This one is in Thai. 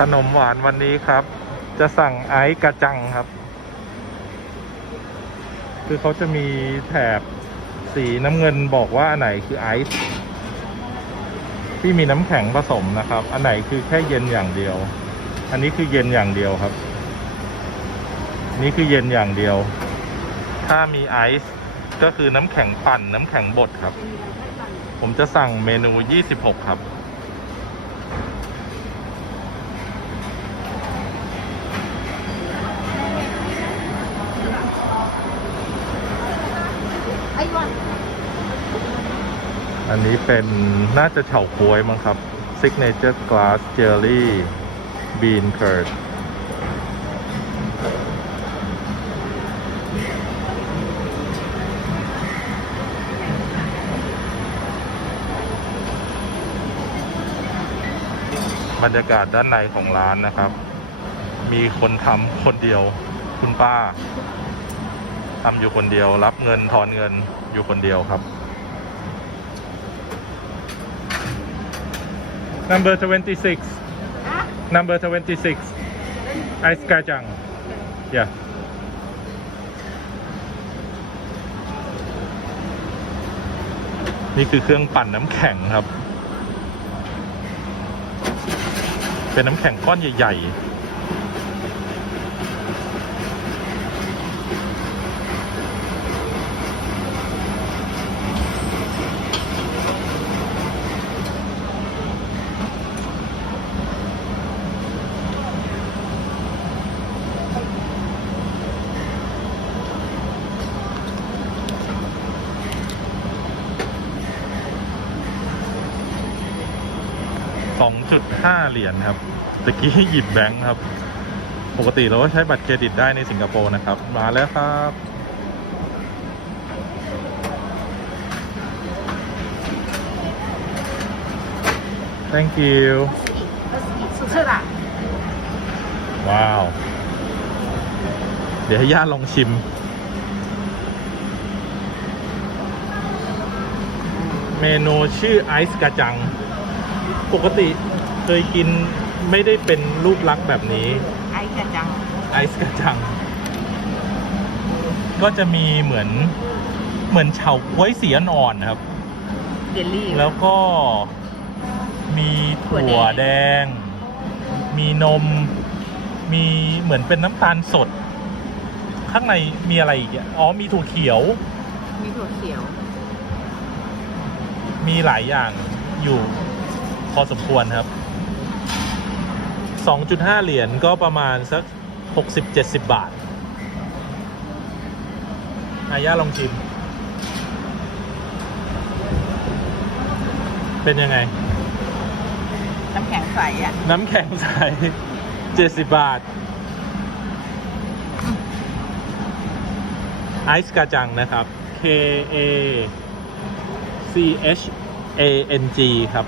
ขนมหวานวันนี้ครับ จะสั่งไอซ์กระจังครับ คือเขาจะมีแถบสีน้ำเงินบอกว่าอันไหนคือไอซ์ที่มีน้ำแข็งผสมนะครับ อันไหนคือแค่เย็นอย่างเดียว อันนี้คือเย็นอย่างเดียวครับ นี่คือเย็นอย่างเดียว ถ้ามีไอซ์ก็คือน้ำแข็งปั่นน้ำแข็งบดครับ ผมจะสั่งเมนู 26 ครับ อันนี้เป็นน่าจะเฉาก๊วยมั้งครับ Signature Glass Jelly Bean Curd บรรยากาศด้านในของร้านนะครับ มีคนทำคนเดียวคุณป้า ทำอยู่คนเดียว รับเงินทอนเงินอยู่คนเดียวครับ Number 26 Number 26 Ice Kajang Yeah นี่คือเครื่องปั่นน้ำแข็งครับ เป็นน้ำแข็งก้อนใหญ่ ๆ 2.5 เหรียญครับตะกี้หยิบแบงค์ครับ ปกติเราก็ใช้บัตรเครดิตได้ในสิงคโปร์นะครับ มาแล้วครับ thank you สุดละว้าว เดี๋ยวให้ย่าลองชิม เมนูชื่อไอซ์กระจัง ปกติเคยกินไม่ได้เป็นรูปลักษณ์แบบนี้ ไอ้กระจัง ไอซ์กระจัง ก็จะมีเหมือนเหมือนเฉาก๊วยสีอ่อนๆครับเยลลี่ แล้วก็มีถั่ถั่ววแดแดง มีนม มีเหมือนเป็นน้ำตาลสด ข้างในมีอะไรอีกอะอ๋อมีถั่วเขียว มีถั่วเขียว มีหลายอย่างอยู่ พอสมควรครับ 2.5 เหรียญก็ประมาณสัก 60-70 บาท อาย่าลองชิม เป็นยังไง น้ำแข็งใสอะ น้ำแข็งใส 70 บาท ไอซ์กาจังนะครับ K A C H A N G ครับ